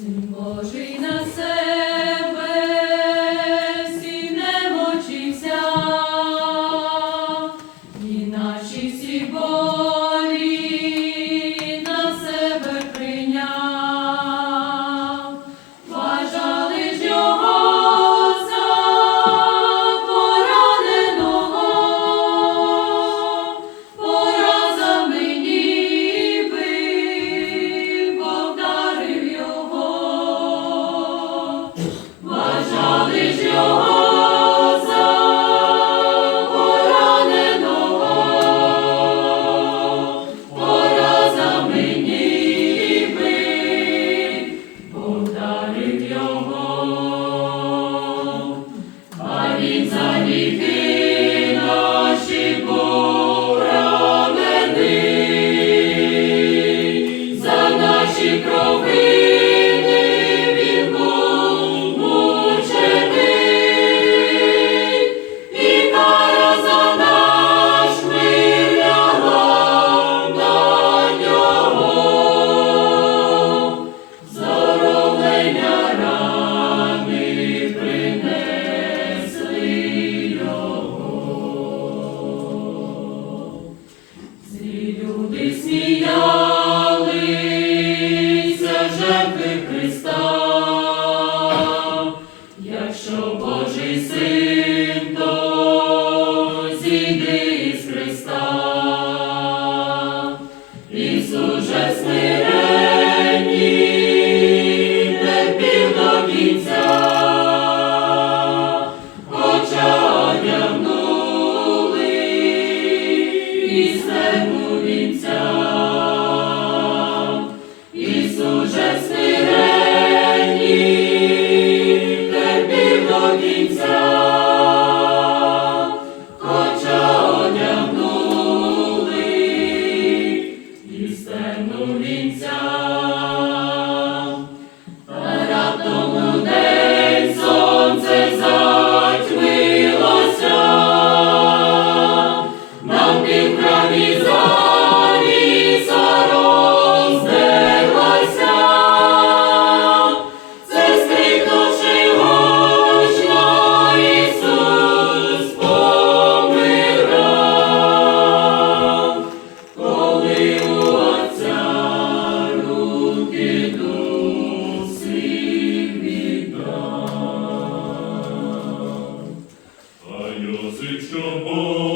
Син Божий на себе. Божий син, то Христа, Ісус же смиренні терпів до кінця, очадягнули. Morning sun. Oh.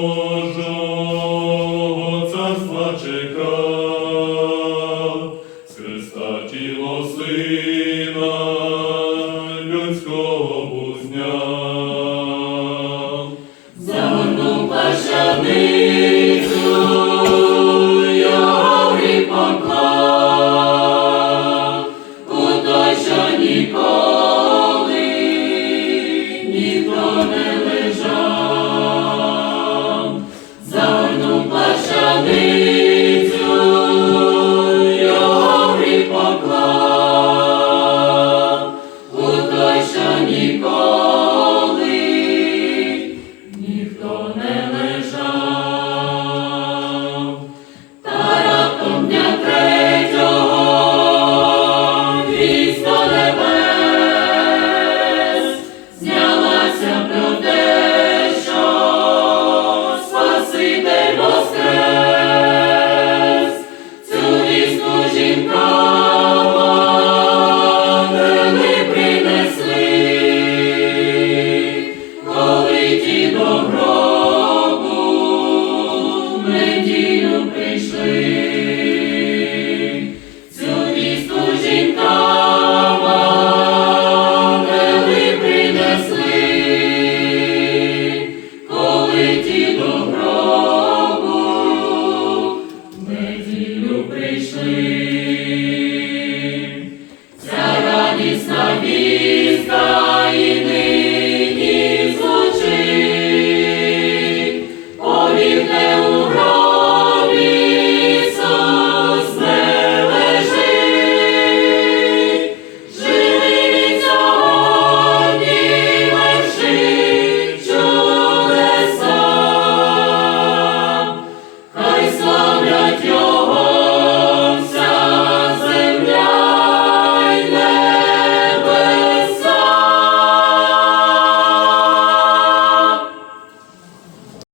be sleep.